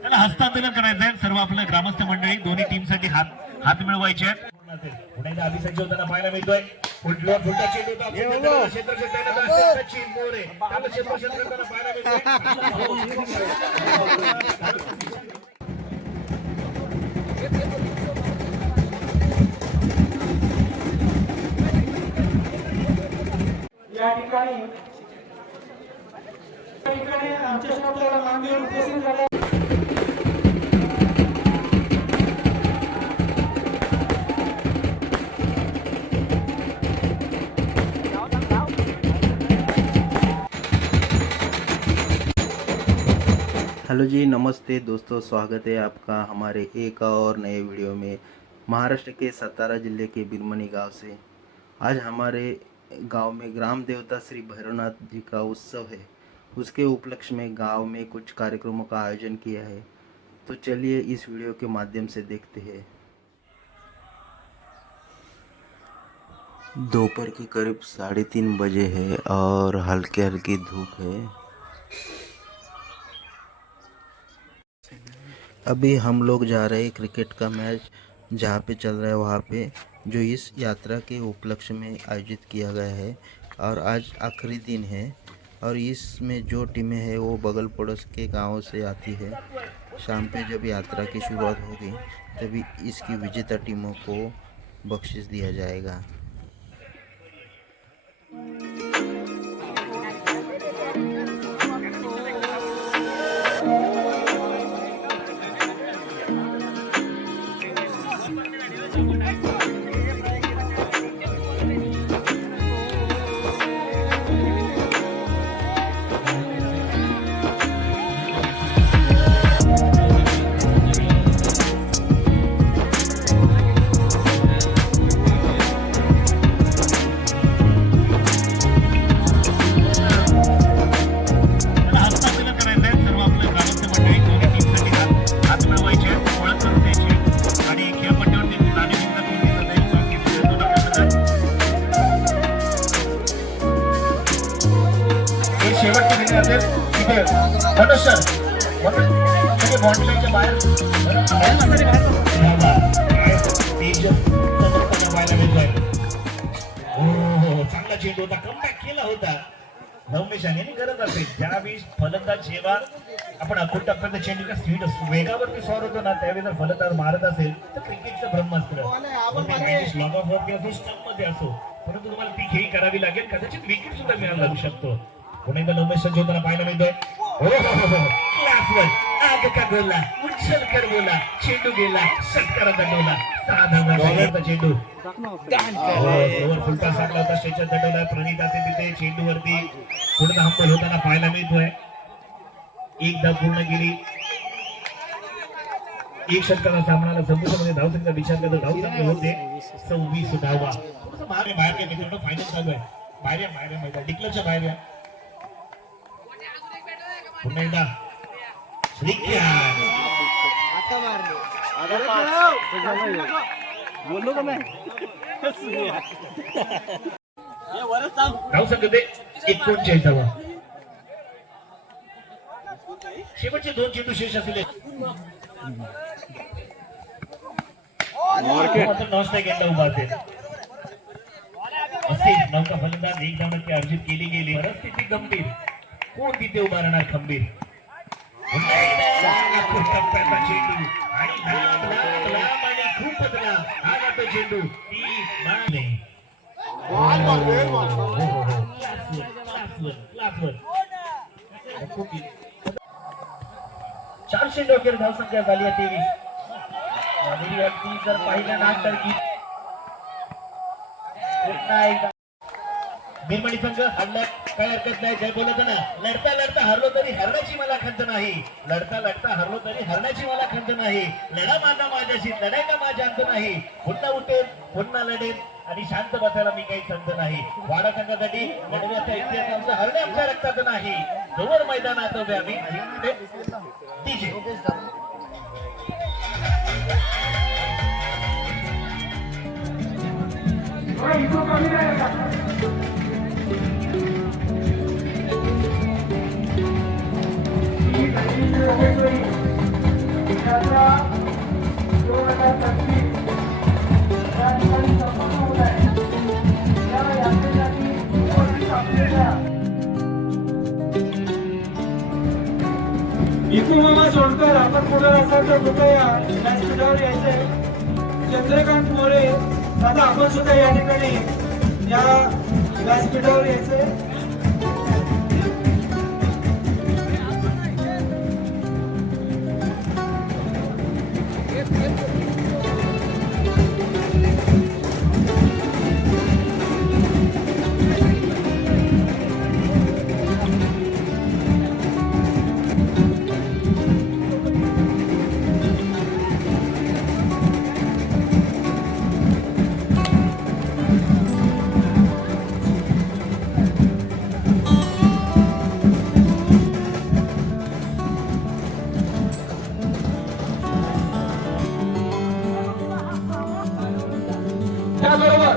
त्याला हस्तांतरण करायचं आहे. सर्व आपल्या ग्रामस्थ मंडळी दोन्ही टीमसाठी हात मिळवायचे आहेत. पुन्हा एकदा अभिसंच होताना पाहायला मिळतोय. फुटबॉल फुलटा चेंडू होता. क्षेत्ररक्षक मोरे त्याला क्षेत्ररक्षण करताना पाहायला मिळतोय. या ठिकाणी आमच्या शब्दाला मान्यवर उपस्थित झाले. हेलो जी, नमस्ते दोस्तों, स्वागत है आपका हमारे एक और नए वीडियो में। महाराष्ट्र के सतारा जिले के बिरमनी गांव से आज हमारे गांव में ग्राम देवता श्री भैरवनाथ जी का उत्सव है। उसके उपलक्ष्य में गांव में कुछ कार्यक्रमों का आयोजन किया है, तो चलिए इस वीडियो के माध्यम से देखते हैं। दोपहर के करीब 3:30 बजे है और हल्की हल्की धूप है। अभी हम लोग जा रहे हैं क्रिकेट का मैच जहाँ पे चल रहा है, वहाँ पे जो इस यात्रा के उपलक्ष्य में आयोजित किया गया है। और आज आखिरी दिन है और इसमें जो टीमें हैं वो बगल पड़ोस के गांवों से आती है। शाम पे जब यात्रा की शुरुआत होगी तभी इसकी विजेता टीमों को बख्शिश दिया जाएगा। शेवटची दिली असेल तिथे मनुष्य बॉन्डलाईनच्या बाहेर चांगला चेंडू होता, कमबॅक केला होता नवमेशाने गरज असेल ज्यावेळी फलंदाज जेव्हा आपण अकूट टप्प्याचा चेंडूच्या स्पीड वेगावरती सॉर होतो ना, त्यावेळी जर फलंदाज मारत असेल तर क्रिकेटचं ब्रह्मास्त्र लॉग ऑफ वरती असो, स्टंप मध्ये असो, परंतु तुम्हाला ती खेळी करावी लागेल. कदाचित विकेट सुद्धा मिळायला लागू शकतो. पुन्हा एकदा नवमेश संच होताना पाहायला मिळतोय. क्लासवर आग का गोला उचलकर बोला, चेंडू गेला षटकाराचा डोला, 6 धावांचा चेंडू ओव्हर फुलटा साधला होता, स्टेजच्या दडवला प्रणिताचे तिथे चेंडूवरती पुढे हंबल होताना पाहायला मिळतोय. एकदा पूर्ण केली, एक षटकाचा सामनाला संपुष्टामध्ये धावसंख्या विचार करतो. धावसंख्या होते 26 धावा. थोडंसं बाहेर घ्या मित्रांनो, फायनल चालू आहे. बाहेर माहिती डिक्लेअरच्या बाहेर या. पुन्हा एकदा धावसंख्या ते 39 धावा. शेवटचे 2 चेंडू शेष असले नॉनस्ट्राईक उभा असेल. नौका फलंदाज 1 धावांची अर्जित केली गेली. परिस्थिती गंभीर, कोण तिथे उभा राहणार खंबीर. चेंडू आणि लांब आणि खूपच लांब हा जातो चेंडू. चार चेंडू अखेर धावसंख्या झाली आहे 23. अगदी जर पाहिलं ना तर बिरमणी संघ हल्ला काय हरकत नाही. जय बोलत ना, लढता लढता हरलो तरी हरण्याची मला खंत नाही. लढता लढता हरलो तरी हरण्याची मला खंत नाही. लढा माझा माझ्याशी, लढायला माझ्या अंत नाही. पुन्हा उठेल, पुन्हा लढेल आणि शांत बसायला मी काही संत नाही. वाडा संघासाठी लढण्याचा इतिहास आमचा, हरणे आमच्या रक्तात नाही. जोवर मैदानात उभे आम्ही डीजे Thank you. यात्रा 2025 या ठिकाणी संपन्न होत आहे. या यात्रेसाठी उपस्थित असलेल्या इकू मामा सोडकर आपण पुढे असाल तर कृपया व्यासपीठावर यायचे. चंद्रकांत मोरे दादा आपण सुद्धा या ठिकाणी या व्यासपीठावर यायचे. त्याबरोबर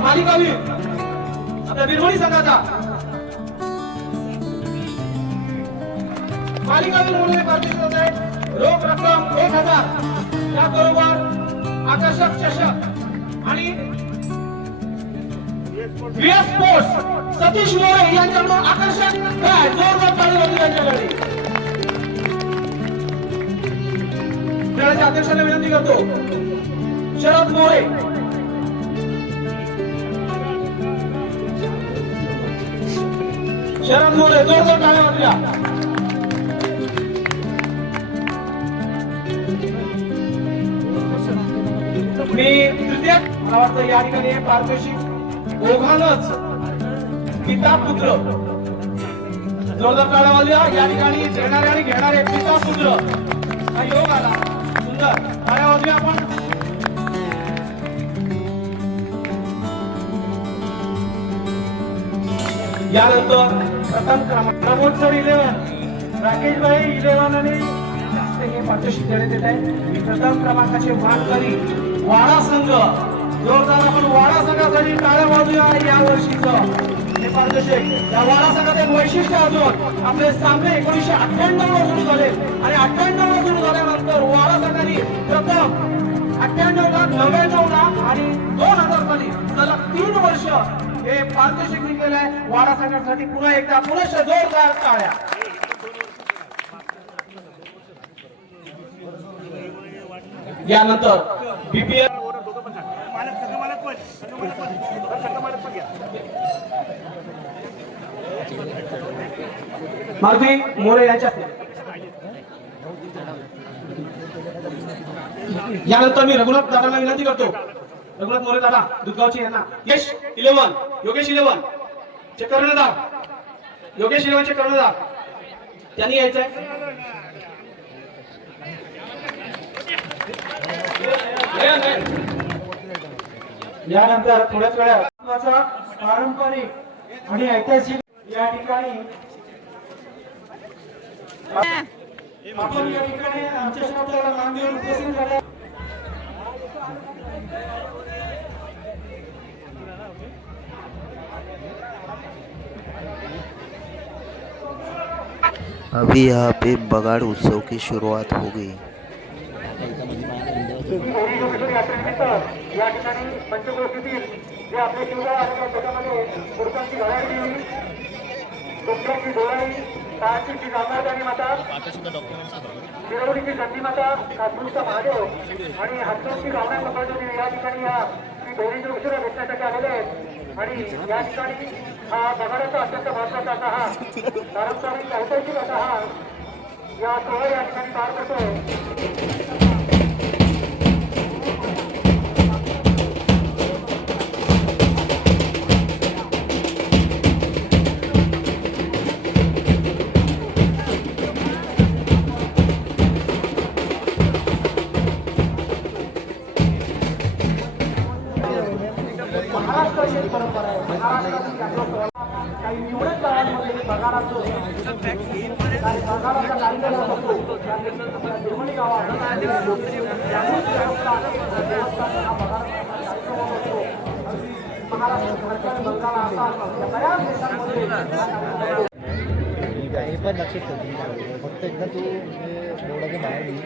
मालिकावी आपल्या बिरवणी संघाचा मालिकावी म्हणून पार्टिसिपेट आहे. रोख रक्कम 1000. त्याबरोबर आकर्षक चषक आणि व्हीएस स्पोर्ट्स सतीश मोरे यांच्याकडून आकर्षक काय जोरदार ताली वाजली यांच्याकडे. खेळाच्या अध्यक्षांना विनंती करतो शरद मोरे जोरदार टाळ्या वाजल्या. मी तृतीय मला वाटतं या ठिकाणी पारितोषिक ओघानच पिता पुत्र जोरदार टाळ्या वाजल्या. या ठिकाणी देणारे आणि घेणारे पिता पुत्र हा योग आला. सुंदर टाळ्या वाजल्या. आपण यानंतर प्रथम क्रमांक ब्रह्मोत्सव 11 राकेश भाई 11 आणि हे पारितोषिक देण्यात येत आहे. प्रथम क्रमांकाचे मानकरी वाडा संघ. जोरदार आपण वाडा संघासाठी टाळ्या वाजूया. या वर्षीचं हे पारितोषिक या वाडा संघात एक वैशिष्ट्य असून आपले सामने 1998 ला सुरू झाले आणि 98 ला सुरू झाल्यानंतर वाडा संघाने प्रथम 98 ला 99 ला आणि 2000 साली सलग 3 वर्ष हे पारितोषिक जिंकलेलं आहे. वाडा संघासाठी पुन्हा एकदा पुनश्च जोरदार टाळ्या. यानंतर बीपीएल मारुती मोरे यांच्या यानंतर मी रघुनाथ दादांना विनंती करतो. रघुनाथ मोरे दादा दुधगावचे यांना यश 11 योगेश 11 चे कर्णधार योगेश 11 चे कर्णधार त्यांनी यायचंय. यानंतर थोड्याच वेळात पारंपरिक आणि ऐतिहासिक या ठिकाणी आपण या ठिकाणी आमच्या शब्दाला मान देऊन उपस्थित झाले. अभी यहाँ पे बगाड़ उत्सव की शुरुआत हो गई. या ठिकाणी पंचक्रोशीतील जे आपले शिवराय आहेत त्याच्यामध्ये पुरुषांची घड्याळी, डोक्याची डोळाई, ताळाची गांधारदानी माता, शिरवडीची चंडी माता, कासरूचा महादेव आणि हातूची गावण्या पकडून या ठिकाणी या श्री गौरी जोगेश्वरा भेटण्यासाठी आलेले आहेत. आणि या ठिकाणी हा बगाडाचा अत्यंत महत्वाचा असा हा पारंपरिक ऐतिहासिक असा हा या सोहळा या ठिकाणी पार पडतो. महाराष्ट्राची परंपरा आहे. महाराष्ट्राची काही निवडक गावांमध्ये बगाड असतो, काही बगाडाचा कार्यक्रम असतो. निर्मणी गावात महाराष्ट्र झारखंड बंगाल आसाम या बऱ्याच देशांमध्ये हे पण लक्षात ठेवतो फक्त एकदा तू म्हणजे बोर्डाच्या बाहेर गेली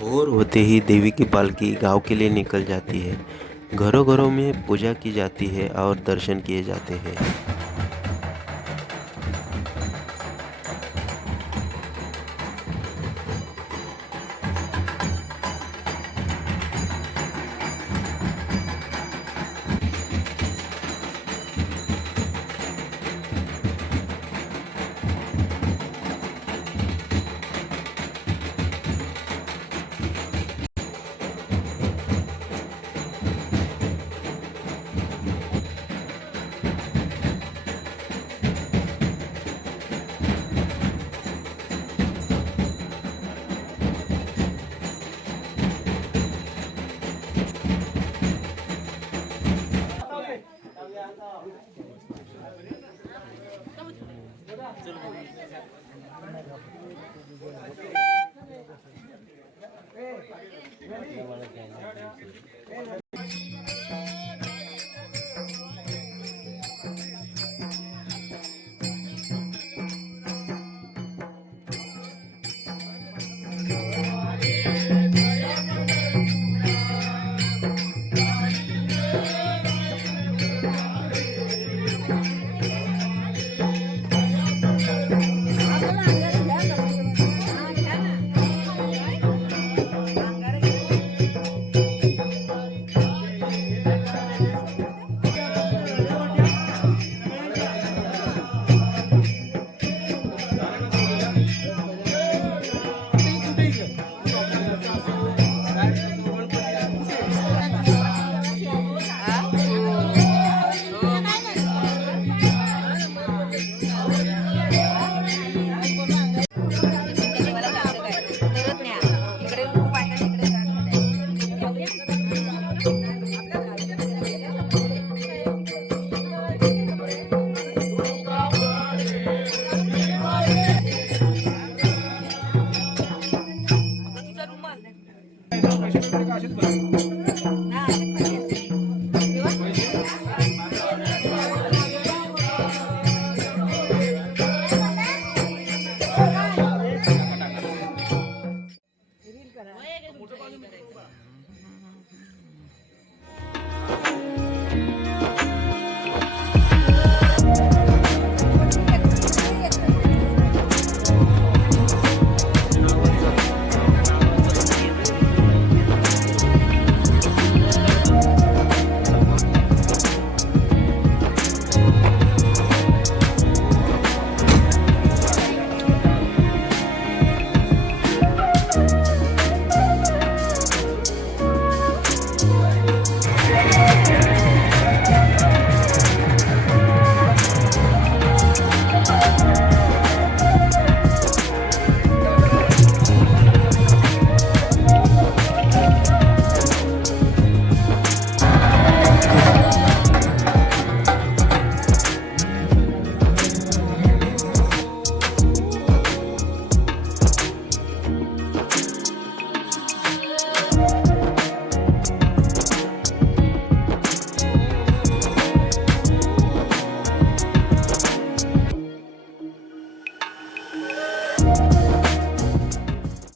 भोर होते ही देवी की पालकी गांव के लिए निकल जाती है। घरों घरों में पूजा की जाती है और दर्शन किए जाते हैं।